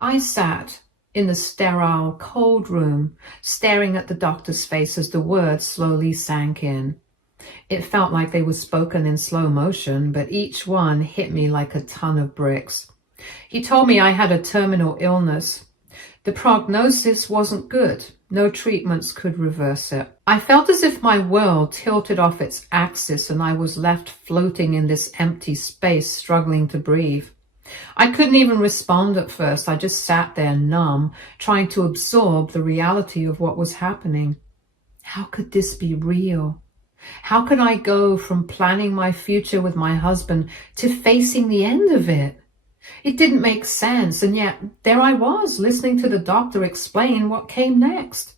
I sat in the sterile, cold room, staring at the doctor's face as the words slowly sank in. It felt like they were spoken in slow motion, but each one hit me like a ton of bricks. He told me I had a terminal illness. The prognosis wasn't good. No treatments could reverse it. I felt as if my world tilted off its axis and I was left floating in this empty space, struggling to breathe. I couldn't even respond at first. I just sat there numb, trying to absorb the reality of what was happening. How could this be real? How could I go from planning my future with my husband to facing the end of it? It didn't make sense, and yet there I was, listening to the doctor explain what came next.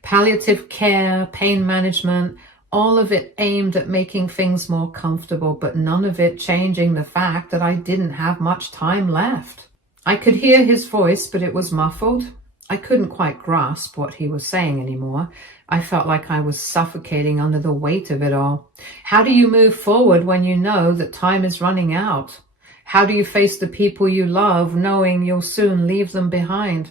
Palliative care, pain management, all of it aimed at making things more comfortable, but none of it changing the fact that I didn't have much time left. I could hear his voice, but it was muffled. I couldn't quite grasp what he was saying anymore. I felt like I was suffocating under the weight of it all. How do you move forward when you know that time is running out? How do you face the people you love, knowing you'll soon leave them behind?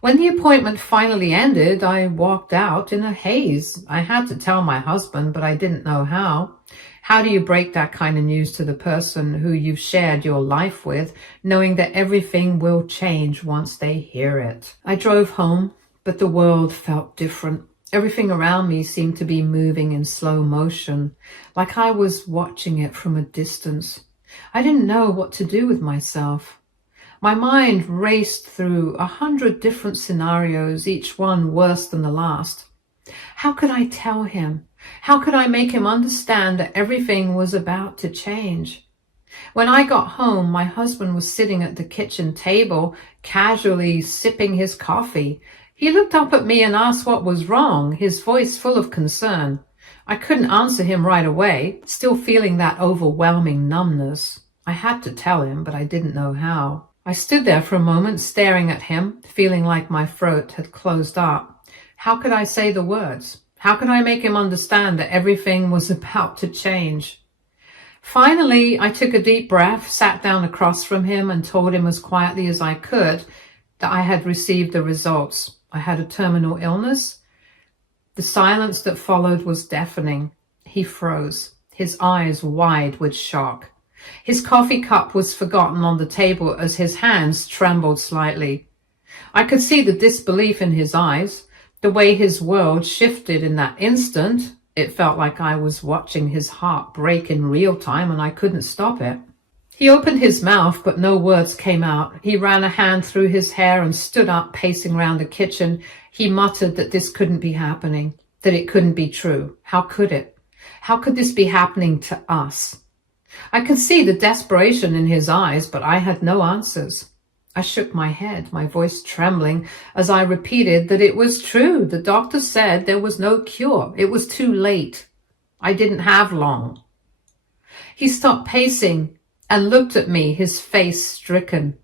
When the appointment finally ended, I walked out in a haze. I had to tell my husband, but I didn't know how. How do you break that kind of news to the person who you've shared your life with, knowing that everything will change once they hear it? I drove home, but the world felt different. Everything around me seemed to be moving in slow motion, like I was watching it from a distance. I didn't know what to do with myself. My mind raced through 100 different scenarios, each one worse than the last. How could I tell him? How could I make him understand that everything was about to change? When I got home, my husband was sitting at the kitchen table, casually sipping his coffee. He looked up at me and asked what was wrong, his voice full of concern. I couldn't answer him right away, still feeling that overwhelming numbness. I had to tell him, but I didn't know how. I stood there for a moment, staring at him, feeling like my throat had closed up. How could I say the words? How could I make him understand that everything was about to change? Finally, I took a deep breath, sat down across from him, and told him as quietly as I could that I had received the results. I had a terminal illness. The silence that followed was deafening. He froze, his eyes wide with shock. His coffee cup was forgotten on the table as his hands trembled slightly. I could see the disbelief in his eyes, the way his world shifted in that instant. It felt like I was watching his heart break in real time and I couldn't stop it. He opened his mouth, but no words came out. He ran a hand through his hair and stood up, pacing around the kitchen. He muttered that this couldn't be happening, that it couldn't be true. How could it? How could this be happening to us? I could see the desperation in his eyes, but I had no answers. I shook my head, my voice trembling, as I repeated that it was true. The doctor said there was no cure. It was too late. I didn't have long. He stopped pacing and looked at me, his face stricken.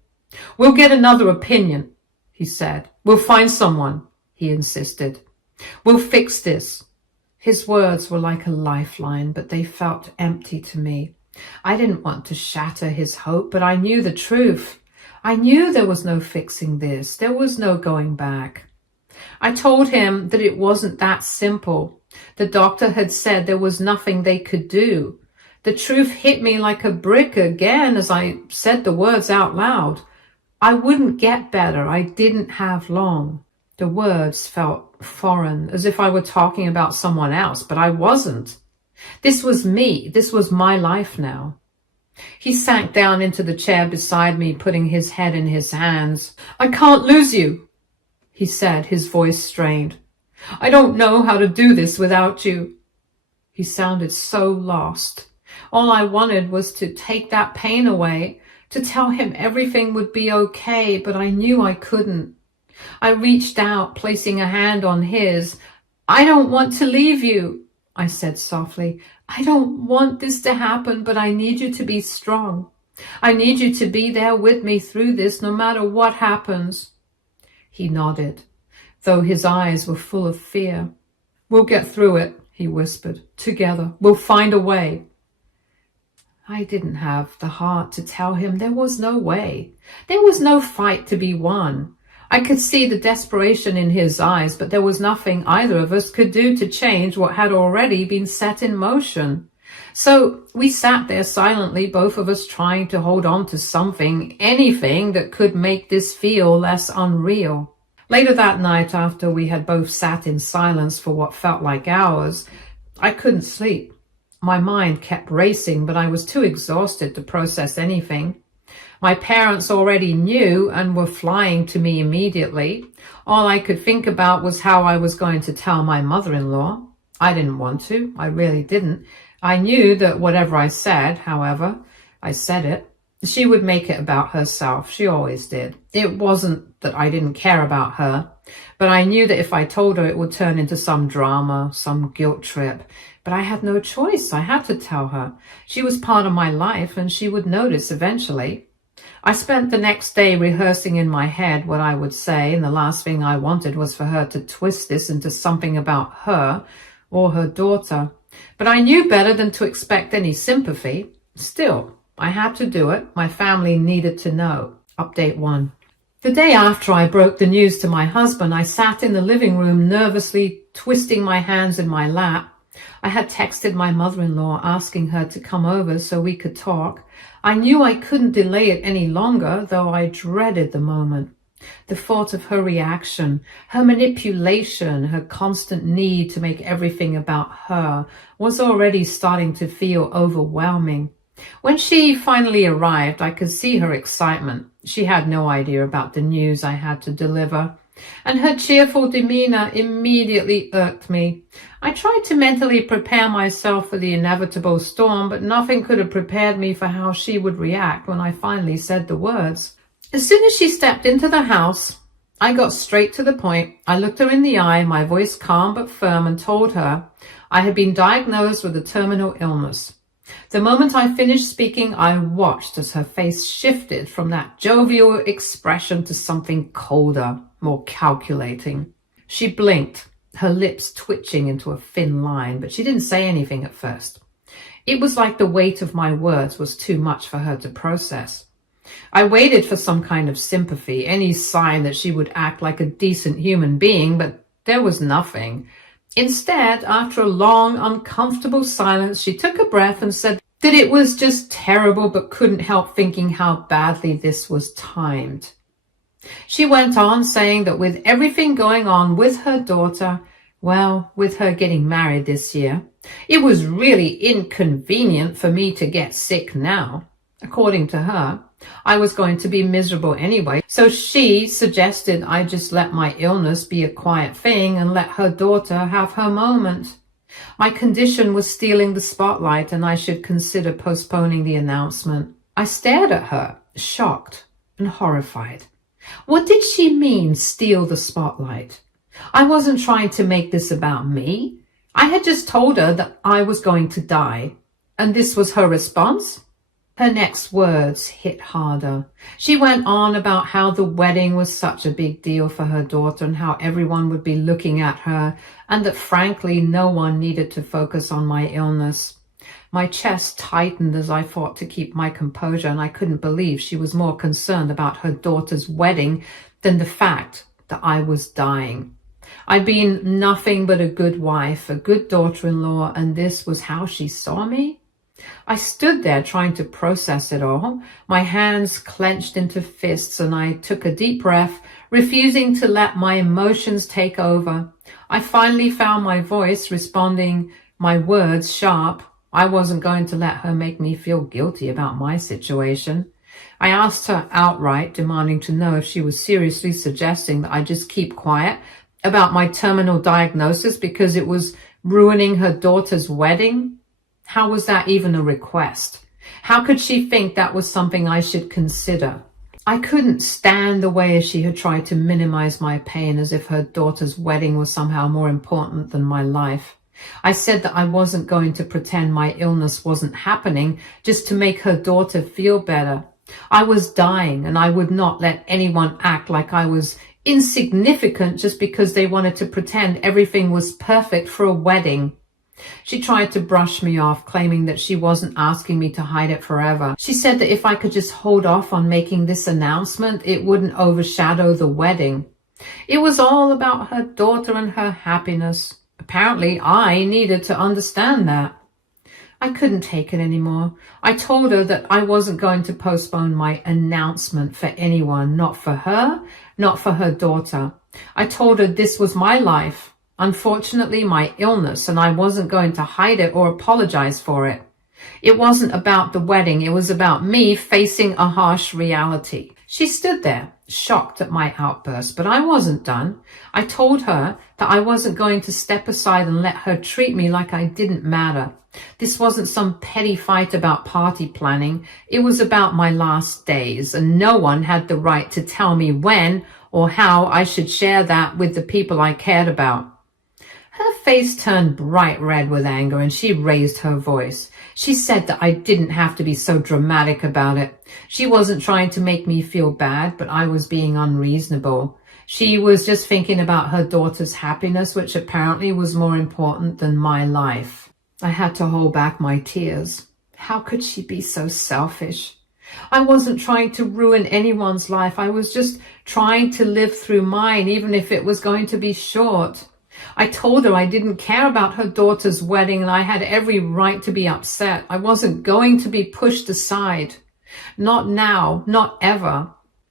"We'll get another opinion," he said. "We'll find someone," he insisted. "We'll fix this." His words were like a lifeline, but they felt empty to me. I didn't want to shatter his hope, but I knew the truth. I knew there was no fixing this. There was no going back. I told him that it wasn't that simple. The doctor had said there was nothing they could do. The truth hit me like a brick again as I said the words out loud. I wouldn't get better. I didn't have long. The words felt foreign, as if I were talking about someone else, but I wasn't. This was me. This was my life now. He sank down into the chair beside me, putting his head in his hands. "I can't lose you," he said, his voice strained. "I don't know how to do this without you." He sounded so lost. All I wanted was to take that pain away, to tell him everything would be okay, but I knew I couldn't. I reached out, placing a hand on his. "I don't want to leave you," I said softly. "I don't want this to happen, but I need you to be strong. I need you to be there with me through this, no matter what happens." He nodded, though his eyes were full of fear. "We'll get through it," he whispered. "Together. We'll find a way." I didn't have the heart to tell him there was no way. There was no fight to be won. I could see the desperation in his eyes, but there was nothing either of us could do to change what had already been set in motion. So we sat there silently, both of us trying to hold on to something, anything that could make this feel less unreal. Later that night, after we had both sat in silence for what felt like hours, I couldn't sleep. My mind kept racing, but I was too exhausted to process anything. My parents already knew and were flying to me immediately. All I could think about was how I was going to tell my mother-in-law. I didn't want to. I really didn't. I knew that whatever I said, however, I said it, she would make it about herself. She always did. It wasn't that I didn't care about her, but I knew that if I told her, it would turn into some drama, some guilt trip. But I had no choice. I had to tell her. She was part of my life, and she would notice eventually. I spent the next day rehearsing in my head what I would say, and the last thing I wanted was for her to twist this into something about her or her daughter. But I knew better than to expect any sympathy. Still, I had to do it. My family needed to know. Update 1. The day after I broke the news to my husband, I sat in the living room nervously twisting my hands in my lap. I had texted my mother-in-law asking her to come over so we could talk. I knew I couldn't delay it any longer, though I dreaded the moment. The thought of her reaction, her manipulation, her constant need to make everything about her was already starting to feel overwhelming. When she finally arrived, I could see her excitement. She had no idea about the news I had to deliver, and her cheerful demeanor immediately irked me. I tried to mentally prepare myself for the inevitable storm, but nothing could have prepared me for how she would react when I finally said the words. As soon as she stepped into the house, I got straight to the point. I looked her in the eye, my voice calm but firm, and told her I had been diagnosed with a terminal illness. The moment I finished speaking, I watched as her face shifted from that jovial expression to something colder, more calculating. She blinked, her lips twitching into a thin line, but she didn't say anything at first. It was like the weight of my words was too much for her to process. I waited for some kind of sympathy, any sign that she would act like a decent human being, but there was nothing. Instead, after a long, uncomfortable silence, she took a breath and said that it was just terrible, but couldn't help thinking how badly this was timed. She went on saying that with everything going on with her daughter, well, with her getting married this year, it was really inconvenient for me to get sick now. According to her, I was going to be miserable anyway, so she suggested I just let my illness be a quiet thing and let her daughter have her moment. My condition was stealing the spotlight, and I should consider postponing the announcement. I stared at her, shocked and horrified. What did she mean, steal the spotlight? I wasn't trying to make this about me. I had just told her that I was going to die, and this was her response? Her next words hit harder. She went on about how the wedding was such a big deal for her daughter and how everyone would be looking at her, and that frankly no one needed to focus on my illness. My chest tightened as I fought to keep my composure, and I couldn't believe she was more concerned about her daughter's wedding than the fact that I was dying. I'd been nothing but a good wife, a good daughter-in-law, and this was how she saw me? I stood there trying to process it all, my hands clenched into fists, and I took a deep breath, refusing to let my emotions take over. I finally found my voice, responding, my words sharp. I wasn't going to let her make me feel guilty about my situation. I asked her outright, demanding to know if she was seriously suggesting that I just keep quiet about my terminal diagnosis because it was ruining her daughter's wedding. How was that even a request? How could she think that was something I should consider? I couldn't stand the way she had tried to minimize my pain as if her daughter's wedding was somehow more important than my life. I said that I wasn't going to pretend my illness wasn't happening just to make her daughter feel better. I was dying, and I would not let anyone act like I was insignificant just because they wanted to pretend everything was perfect for a wedding. She tried to brush me off, claiming that she wasn't asking me to hide it forever. She said that if I could just hold off on making this announcement, it wouldn't overshadow the wedding. It was all about her daughter and her happiness. Apparently, I needed to understand that. I couldn't take it anymore. I told her that I wasn't going to postpone my announcement for anyone, not for her, not for her daughter. I told her this was my life, unfortunately my illness, and I wasn't going to hide it or apologize for it. It wasn't about the wedding, it was about me facing a harsh reality. She stood there, shocked at my outburst, but I wasn't done. I told her that I wasn't going to step aside and let her treat me like I didn't matter. This wasn't some petty fight about party planning. It was about my last days, and no one had the right to tell me when or how I should share that with the people I cared about. Her face turned bright red with anger, and she raised her voice. She said that I didn't have to be so dramatic about it. She wasn't trying to make me feel bad, but I was being unreasonable. She was just thinking about her daughter's happiness, which apparently was more important than my life. I had to hold back my tears. How could she be so selfish? I wasn't trying to ruin anyone's life. I was just trying to live through mine, even if it was going to be short. I told her I didn't care about her daughter's wedding and I had every right to be upset. I wasn't going to be pushed aside. Not now, not ever.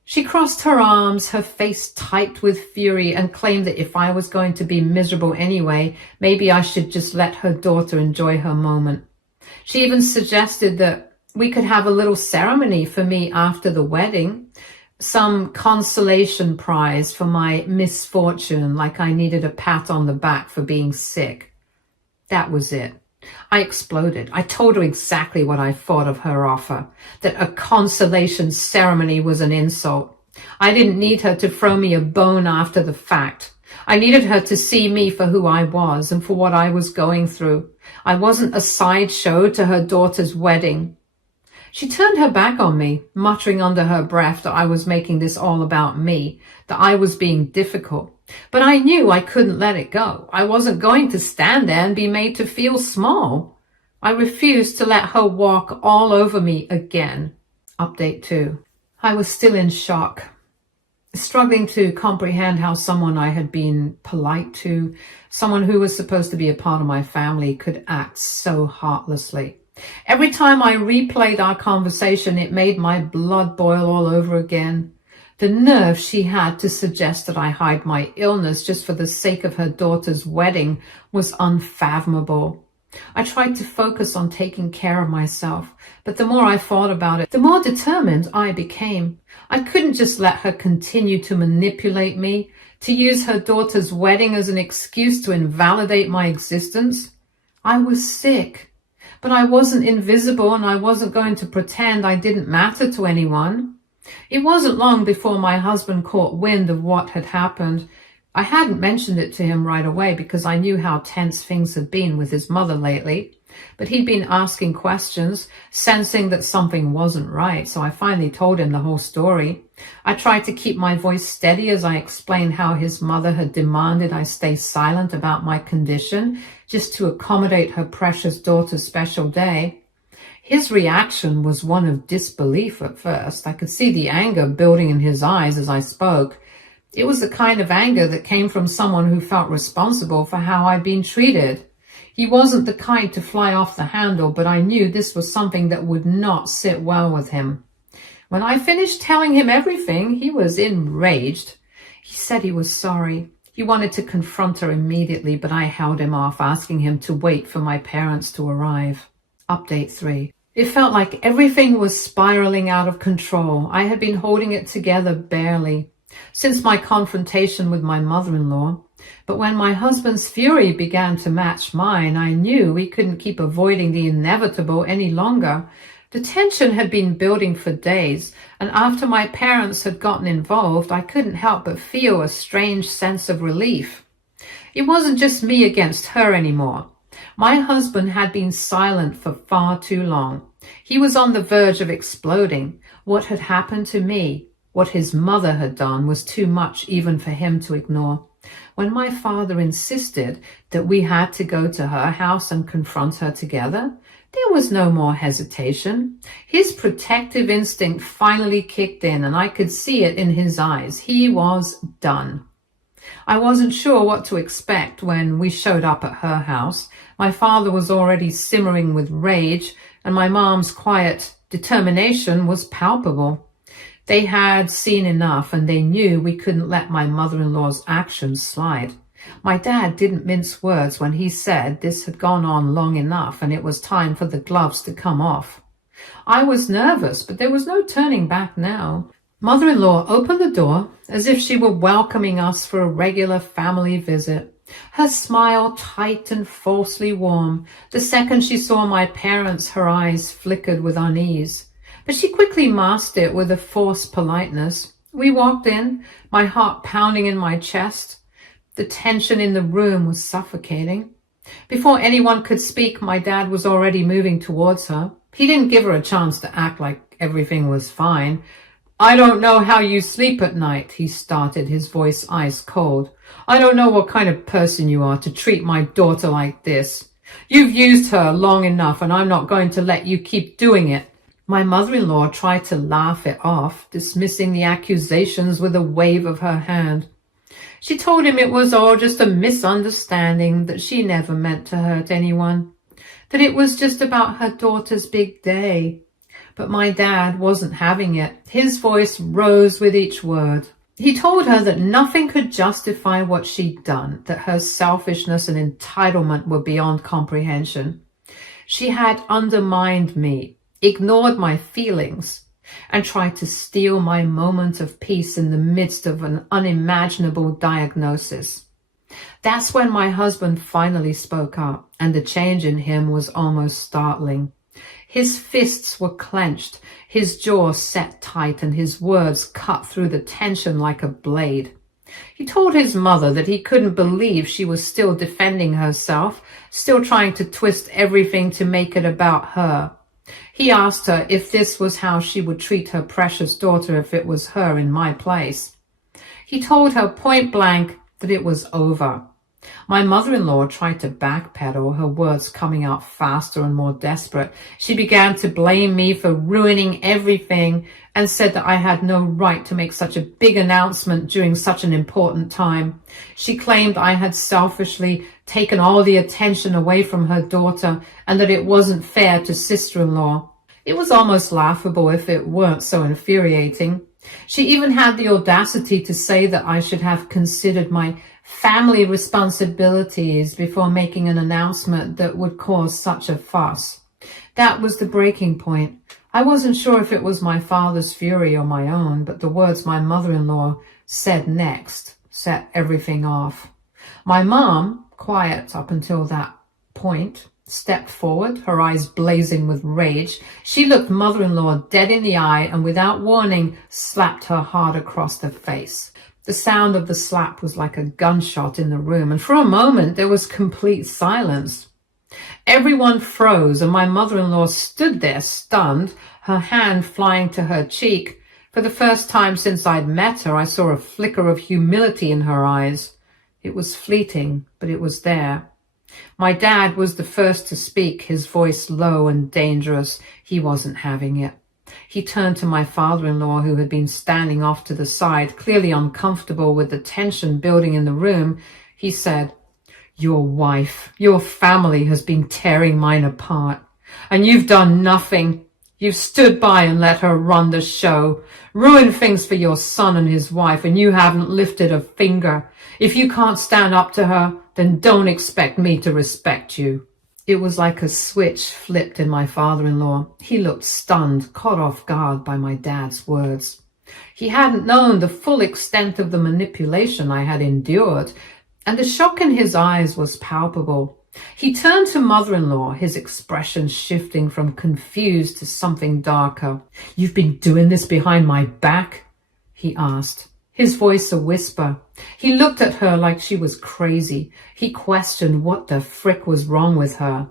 She crossed her arms, her face tight with fury, and claimed that if I was going to be miserable anyway, maybe I should just let her daughter enjoy her moment. She even suggested that we could have a little ceremony for me after the wedding, some consolation prize for my misfortune, like I needed a pat on the back for being sick. That was it. I exploded. I told her exactly what I thought of her offer, that a consolation ceremony was an insult. I didn't need her to throw me a bone after the fact. I needed her to see me for who I was and for what I was going through. I wasn't a sideshow to her daughter's wedding. She turned her back on me, muttering under her breath that I was making this all about me, that I was being difficult. But I knew I couldn't let it go. I wasn't going to stand there and be made to feel small. I refused to let her walk all over me again. Update 2. I was still in shock, struggling to comprehend how someone I had been polite to, someone who was supposed to be a part of my family, could act so heartlessly. Every time I replayed our conversation, it made my blood boil all over again. The nerve she had to suggest that I hide my illness just for the sake of her daughter's wedding was unfathomable. I tried to focus on taking care of myself, but the more I thought about it, the more determined I became. I couldn't just let her continue to manipulate me, to use her daughter's wedding as an excuse to invalidate my existence. I was sick, but I wasn't invisible, and I wasn't going to pretend I didn't matter to anyone. It wasn't long before my husband caught wind of what had happened. I hadn't mentioned it to him right away because I knew how tense things had been with his mother lately, but he'd been asking questions, sensing that something wasn't right, so I finally told him the whole story. I tried to keep my voice steady as I explained how his mother had demanded I stay silent about my condition just to accommodate her precious daughter's special day. His reaction was one of disbelief at first. I could see the anger building in his eyes as I spoke. It was the kind of anger that came from someone who felt responsible for how I'd been treated. He wasn't the kind to fly off the handle, but I knew this was something that would not sit well with him. When I finished telling him everything, he was enraged. He said he was sorry. He wanted to confront her immediately, but I held him off, asking him to wait for my parents to arrive. Update 3. It felt like everything was spiraling out of control. I had been holding it together barely since my confrontation with my mother-in-law. But when my husband's fury began to match mine, I knew we couldn't keep avoiding the inevitable any longer. The tension had been building for days, and after my parents had gotten involved, I couldn't help but feel a strange sense of relief. It wasn't just me against her anymore. My husband had been silent for far too long. He was on the verge of exploding. What had happened to me, what his mother had done, was too much even for him to ignore. When my father insisted that we had to go to her house and confront her together, there was no more hesitation. His protective instinct finally kicked in, and I could see it in his eyes. He was done. I wasn't sure what to expect when we showed up at her house. My father was already simmering with rage, and my mom's quiet determination was palpable. They had seen enough, and they knew we couldn't let my mother-in-law's actions slide. My dad didn't mince words when he said this had gone on long enough and it was time for the gloves to come off. I was nervous, but there was no turning back now. Mother-in-law opened the door as if she were welcoming us for a regular family visit. Her smile tight and falsely warm. The second she saw my parents, her eyes flickered with unease. But she quickly masked it with a forced politeness. We walked in, my heart pounding in my chest. The tension in the room was suffocating. Before anyone could speak, my dad was already moving towards her. He didn't give her a chance to act like everything was fine. "I don't know how you sleep at night," he started, his voice ice cold. "I don't know what kind of person you are to treat my daughter like this. You've used her long enough, and I'm not going to let you keep doing it." My mother-in-law tried to laugh it off, dismissing the accusations with a wave of her hand. She told him it was all just a misunderstanding, that she never meant to hurt anyone, that it was just about her daughter's big day. But my dad wasn't having it. His voice rose with each word. He told her that nothing could justify what she'd done, that her selfishness and entitlement were beyond comprehension. She had undermined me, ignored my feelings, and tried to steal my moment of peace in the midst of an unimaginable diagnosis. That's when my husband finally spoke up, and the change in him was almost startling. His fists were clenched, his jaw set tight, and his words cut through the tension like a blade. He told his mother that he couldn't believe she was still defending herself, still trying to twist everything to make it about her. He asked her if this was how she would treat her precious daughter if it was her in my place. He told her point blank that it was over. My mother-in-law tried to backpedal, her words coming out faster and more desperate. She began to blame me for ruining everything and said that I had no right to make such a big announcement during such an important time. She claimed I had selfishly taken all the attention away from her daughter and that it wasn't fair to sister-in-law. It was almost laughable if it weren't so infuriating. She even had the audacity to say that I should have considered my family responsibilities before making an announcement that would cause such a fuss. That was the breaking point. I wasn't sure if it was my father's fury or my own, but the words my mother-in-law said next set everything off. My mom, quiet up until that point, stepped forward, her eyes blazing with rage. She looked mother-in-law dead in the eye and without warning slapped her hard across the face. The sound of the slap was like a gunshot in the room, and for a moment there was complete silence. Everyone froze, and my mother-in-law stood there stunned, her hand flying to her cheek. For the first time since I'd met her, I saw a flicker of humility in her eyes. It was fleeting, but it was there. My dad was the first to speak, his voice low and dangerous. He wasn't having it. He turned to my father-in-law, who had been standing off to the side, clearly uncomfortable with the tension building in the room. He said, "Your wife, your family has been tearing mine apart, and you've done nothing. You've stood by and let her run the show, ruin things for your son and his wife, and you haven't lifted a finger. If you can't stand up to her, then don't expect me to respect you." It was like a switch flipped in my father-in-law. He looked stunned, caught off guard by my dad's words. He hadn't known the full extent of the manipulation I had endured, and the shock in his eyes was palpable. He turned to mother-in-law, his expression shifting from confused to something darker. "You've been doing this behind my back?" he asked, his voice a whisper. He looked at her like she was crazy. He questioned what the frick was wrong with her.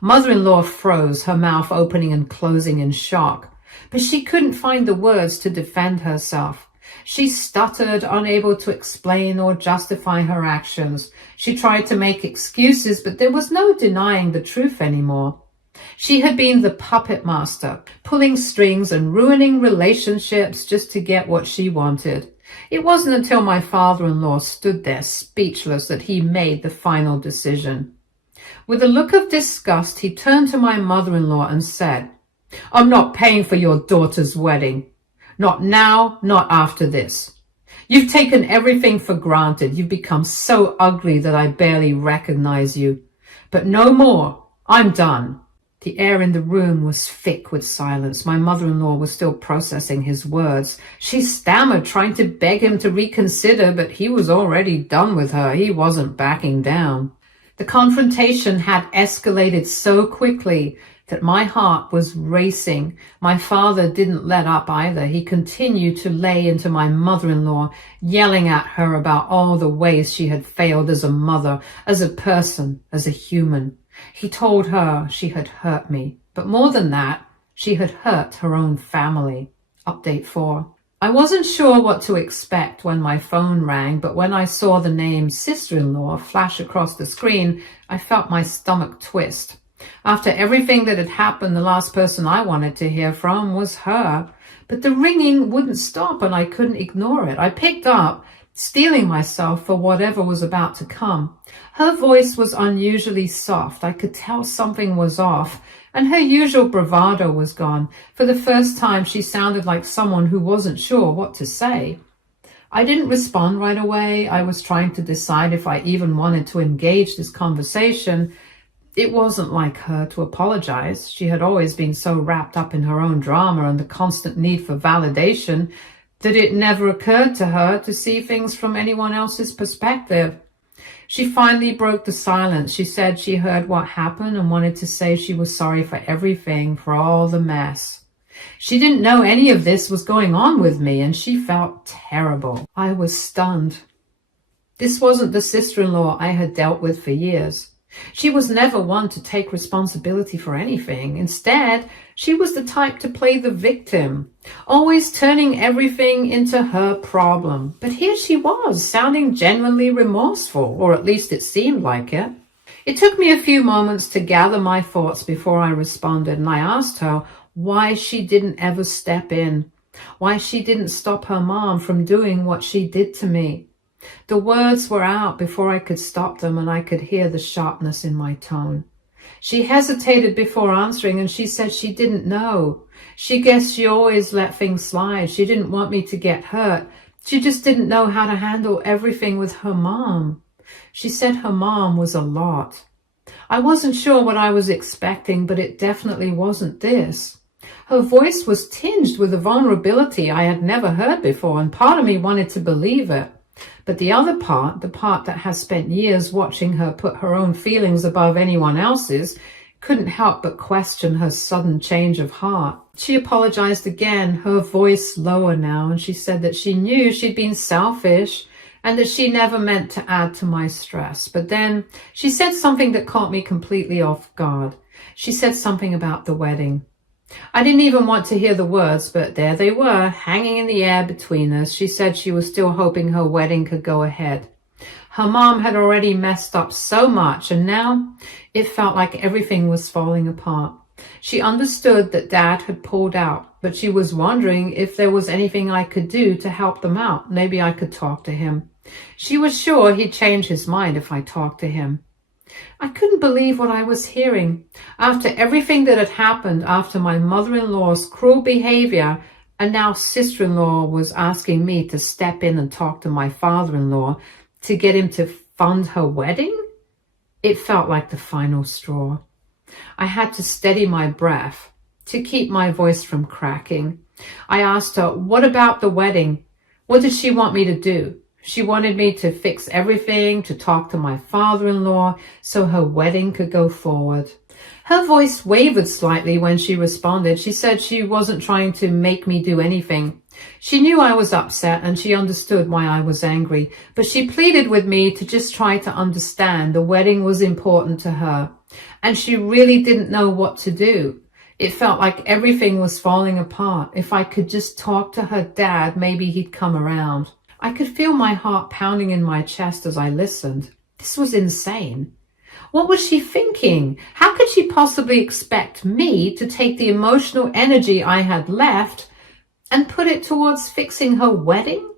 Mother-in-law froze, her mouth opening and closing in shock, but she couldn't find the words to defend herself. She stuttered, unable to explain or justify her actions. She tried to make excuses, but there was no denying the truth anymore. She had been the puppet master, pulling strings and ruining relationships just to get what she wanted. It wasn't until my father-in-law stood there speechless that he made the final decision. With a look of disgust, he turned to my mother-in-law and said, "I'm not paying for your daughter's wedding. Not now, not after this. You've taken everything for granted. You've become so ugly that I barely recognize you. But no more. I'm done." The air in the room was thick with silence. My mother-in-law was still processing his words. She stammered, trying to beg him to reconsider, but he was already done with her. He wasn't backing down. The confrontation had escalated so quickly that my heart was racing. My father didn't let up either. He continued to lay into my mother-in-law, yelling at her about all the ways she had failed as a mother, as a person, as a human. He told her she had hurt me, but more than that, she had hurt her own family. Update 4. I wasn't sure what to expect when my phone rang, but when I saw the name sister-in-law flash across the screen, I felt my stomach twist. After everything that had happened, the last person I wanted to hear from was her. But the ringing wouldn't stop and I couldn't ignore it. I picked up, steeling myself for whatever was about to come. Her voice was unusually soft. I could tell something was off, and her usual bravado was gone. For the first time, she sounded like someone who wasn't sure what to say. I didn't respond right away. I was trying to decide if I even wanted to engage this conversation. It wasn't like her to apologize. She had always been so wrapped up in her own drama and the constant need for validation that it never occurred to her to see things from anyone else's perspective. She finally broke the silence. She said she heard what happened and wanted to say she was sorry for everything, for all the mess. She didn't know any of this was going on with me, and she felt terrible. I was stunned. This wasn't the sister-in-law I had dealt with for years. She was never one to take responsibility for anything. Instead, she was the type to play the victim, always turning everything into her problem. But here she was, sounding genuinely remorseful, or at least it seemed like it. It took me a few moments to gather my thoughts before I responded, and I asked her why she didn't ever step in, why she didn't stop her mom from doing what she did to me. The words were out before I could stop them, and I could hear the sharpness in my tone. She hesitated before answering, and she said she didn't know. She guessed she always let things slide. She didn't want me to get hurt. She just didn't know how to handle everything with her mom. She said her mom was a lot. I wasn't sure what I was expecting, but it definitely wasn't this. Her voice was tinged with a vulnerability I had never heard before, and part of me wanted to believe it. But the other part, the part that has spent years watching her put her own feelings above anyone else's, couldn't help but question her sudden change of heart. She apologized again, her voice lower now, and she said that she knew she'd been selfish and that she never meant to add to my stress. But then she said something that caught me completely off guard. She said something about the wedding. I didn't even want to hear the words, but there they were, hanging in the air between us. She said she was still hoping her wedding could go ahead. Her mom had already messed up so much, and now it felt like everything was falling apart. She understood that Dad had pulled out, but she was wondering if there was anything I could do to help them out. Maybe I could talk to him. She was sure he'd change his mind if I talked to him. I couldn't believe what I was hearing. After everything that had happened, after my mother-in-law's cruel behavior, and now sister-in-law was asking me to step in and talk to my father-in-law to get him to fund her wedding? It felt like the final straw. I had to steady my breath to keep my voice from cracking. I asked her, what about the wedding? What did she want me to do? She wanted me to fix everything, to talk to my father-in-law so her wedding could go forward. Her voice wavered slightly when she responded. She said she wasn't trying to make me do anything. She knew I was upset and she understood why I was angry, but she pleaded with me to just try to understand the wedding was important to her, and she really didn't know what to do. It felt like everything was falling apart. If I could just talk to her dad, maybe he'd come around. I could feel my heart pounding in my chest as I listened. This was insane. What was she thinking? How could she possibly expect me to take the emotional energy I had left and put it towards fixing her wedding?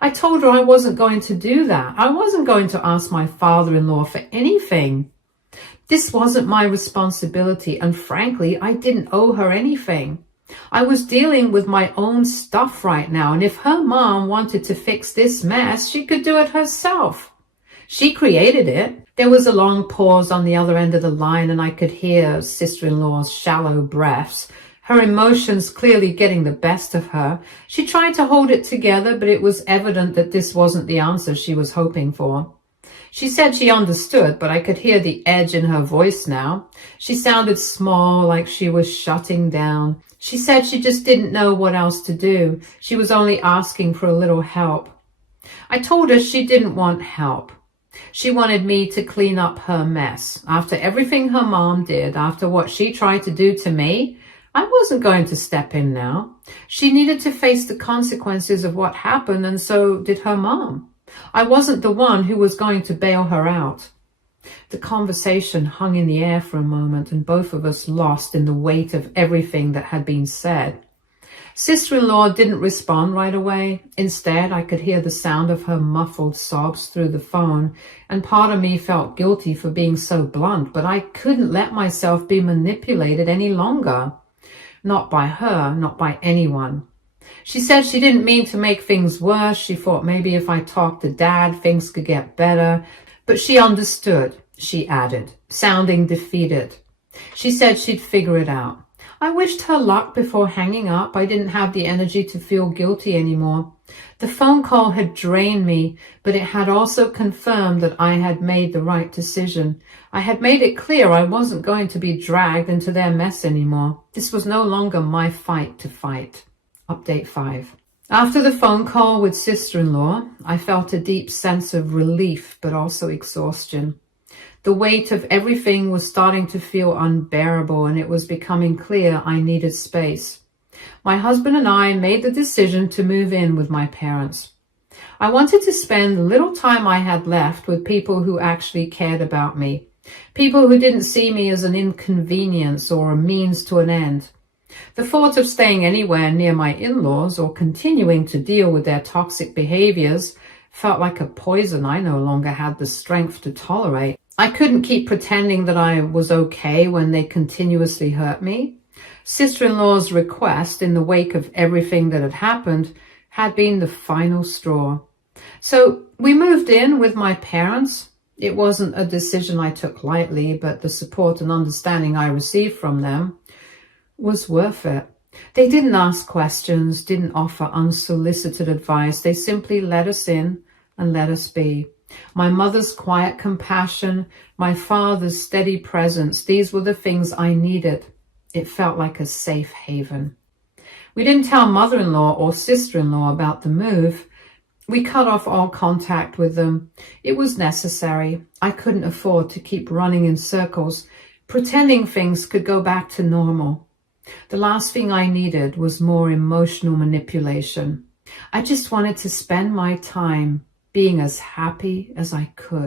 I told her I wasn't going to do that. I wasn't going to ask my father-in-law for anything. This wasn't my responsibility, and frankly, I didn't owe her anything. I was dealing with my own stuff right now, and if her mom wanted to fix this mess, she could do it herself. She created it. There was a long pause on the other end of the line, and I could hear sister-in-law's shallow breaths, her emotions clearly getting the best of her. She tried to hold it together, but it was evident that this wasn't the answer she was hoping for. She said she understood, but I could hear the edge in her voice now. She sounded small, like she was shutting down. She said she just didn't know what else to do. She was only asking for a little help. I told her she didn't want help. She wanted me to clean up her mess. After everything her mom did, after what she tried to do to me, I wasn't going to step in now. She needed to face the consequences of what happened, and so did her mom. I wasn't the one who was going to bail her out. The conversation hung in the air for a moment, and both of us lost in the weight of everything that had been said. Sister-in-law didn't respond right away. Instead, I could hear the sound of her muffled sobs through the phone, and part of me felt guilty for being so blunt, but I couldn't let myself be manipulated any longer. Not by her, not by anyone. She said she didn't mean to make things worse. She thought maybe if I talked to Dad, things could get better. But she understood, she added, sounding defeated. She said she'd figure it out. I wished her luck before hanging up. I didn't have the energy to feel guilty anymore. The phone call had drained me, but it had also confirmed that I had made the right decision. I had made it clear I wasn't going to be dragged into their mess anymore. This was no longer my fight to fight. Update 5. After the phone call with sister-in-law, I felt a deep sense of relief, but also exhaustion. The weight of everything was starting to feel unbearable, and it was becoming clear I needed space. My husband and I made the decision to move in with my parents. I wanted to spend the little time I had left with people who actually cared about me, people who didn't see me as an inconvenience or a means to an end. The thought of staying anywhere near my in-laws or continuing to deal with their toxic behaviors felt like a poison I no longer had the strength to tolerate. I couldn't keep pretending that I was okay when they continuously hurt me. Sister-in-law's request in the wake of everything that had happened had been the final straw. So we moved in with my parents. It wasn't a decision I took lightly, but the support and understanding I received from them was worth it. They didn't ask questions, didn't offer unsolicited advice. They simply let us in and let us be. My mother's quiet compassion, my father's steady presence, these were the things I needed. It felt like a safe haven. We didn't tell mother-in-law or sister-in-law about the move. We cut off all contact with them. It was necessary. I couldn't afford to keep running in circles, pretending things could go back to normal. The last thing I needed was more emotional manipulation. I just wanted to spend my time being as happy as I could.